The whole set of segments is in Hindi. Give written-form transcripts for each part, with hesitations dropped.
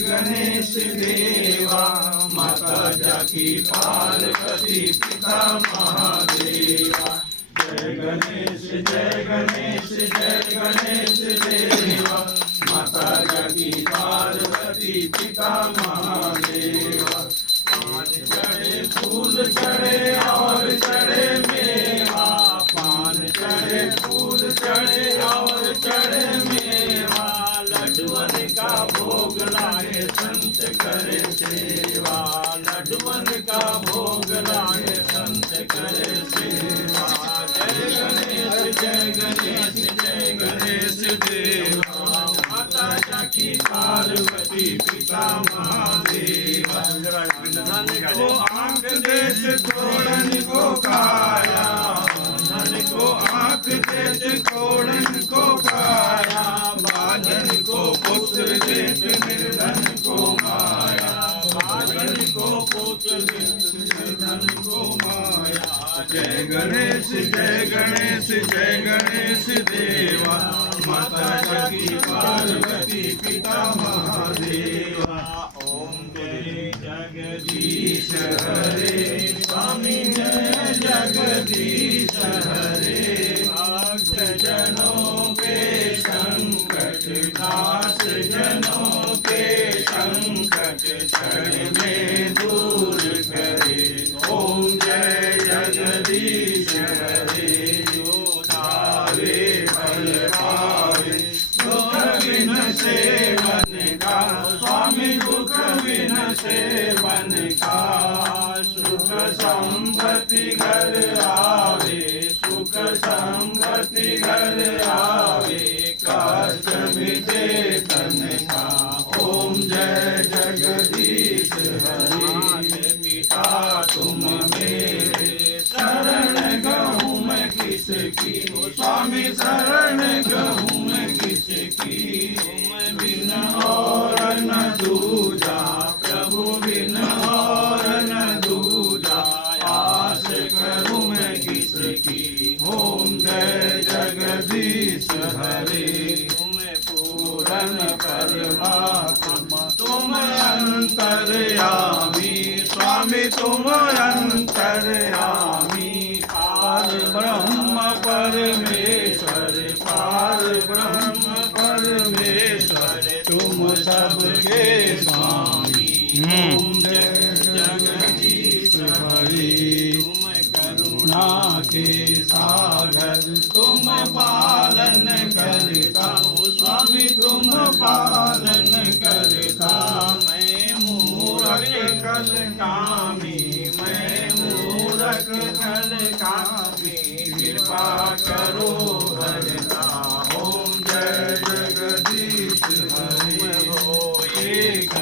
गणेश देवा, माता जाकी पार्वती पिता महादेवा। जय गणेश जय गणेश जय गणेश देवा, माता जाकी पार्वती पिता महादेवा। पान चढ़े फूल चढ़े और चढ़े मेवा, पान चढ़े फूल चढ़े और चढ़े मेवा, लड्डुअन का भोग लाए संत करे सेवा, लड्डुअन का भोग लाए संत करे सेवा। जय गणेश जय गणेश जय गणेश देवा, माता जाकी पार्वती पिता महादेवा। धन को आंख देश तोड़न को काया, धन को आंख देश तोड़न को काया, बाजन को पुत्र देश निर्धन को माया, बाजन को पुत्र देश निर्धन को माया। जय गणेश जय गणेश जय गणेश देवा, माता जाकी पार्वती पिता महादेवा। ओम जय जगदीश हरे, स्वामी जय जगदीश हरे, भक्त जनों के संकट नाश, जनों के संकट क्षण में दूर करे। ओम जय जगदीश हरे, जो धारे फल पावे, दुख बिन सेवन का, स्वामी दुख बिन सेवन का, सुख संपत्ति घर आवे, सुख संपत्ति घर आवे, कष्ट मिटे तन का। ओम जय जगदीश हरे, पिता तुम मेरे, शरण गहूँ मैं किसकी, स्वामी शरण गहूँ मैं किसकी, तुम बिन और न दूजा, प्रभु बिन और न दूजा, आस करूँ मैं किसकी। ओम जय जगदीश हरे, तुम पूरन परमात्मा, तुम अंतर्यामी, स्वामी तुम अंतर्यामी, पार ब्रह्म परमेश्वर, पार ब्रह्म परमेश्वर, तुम सबके स्वामी। ओम जय जगदीश हरे, तुम करुणा के सागर, तुम पालन करता हो, स्वामी तुम पालन करता। मैं मूरख कल कामी, मैं मूरख कल कामी, कृपा करो हरता। ओम जय जगदीश हरे, हो एक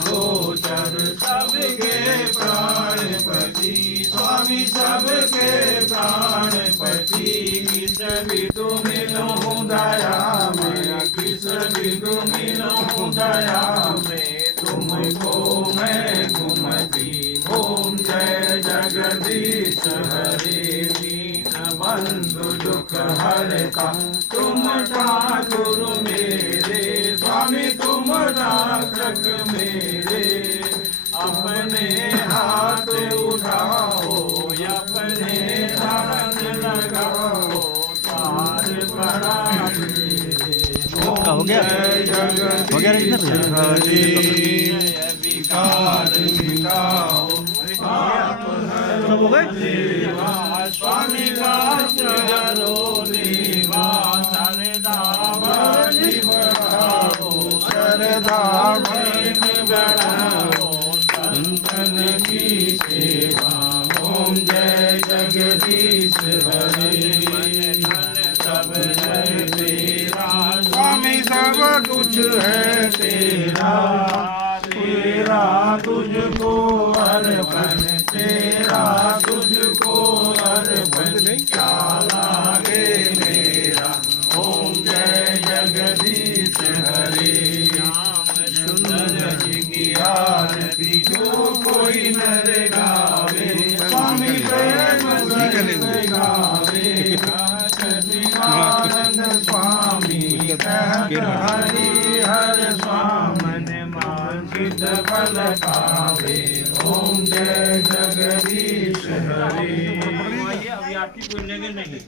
गोचर सबके प्राणपति, स्वामी सबके प्राणपति। किस विधु मिलूं दया में, किस विधु मिलूं दया में, तुमको मैं घुमती। ओम जय जगदीश हरे, दीन बंधु दुख हरता, तुम ठाकुर मेरे, स्वामी तुम रक्षक मेरे। अपने हाथ उठाओ, अपने हाथ लगाओ, तार बड़ा हो गया जगदीश हरे, विकार मिटाओ, पाप हरो देवा, स्वामी राष्ट्र हरो देवा। सरदा बलि बढ़ाओ, सरदा बलि बढ़ाओ, संतन की सेवा। ओम जय जगदीश हरे, सब है तेरा, स्वामी सब कुछ है तेरा, तेरा तुझको अर्पण, तेरा तुझको अर्पण, क्या लागे मेरा। ओम जय जगदीश हरे, सुंदर जी की आरती जो कोई नर गावे, स्वामी प्रेम से गावे। सच्चिदानंद स्वामी हरि हर स्वामन मान विद फल पावे। ओम जय जगदीश हरि। अभी आपकी कोई लेंगे नहीं।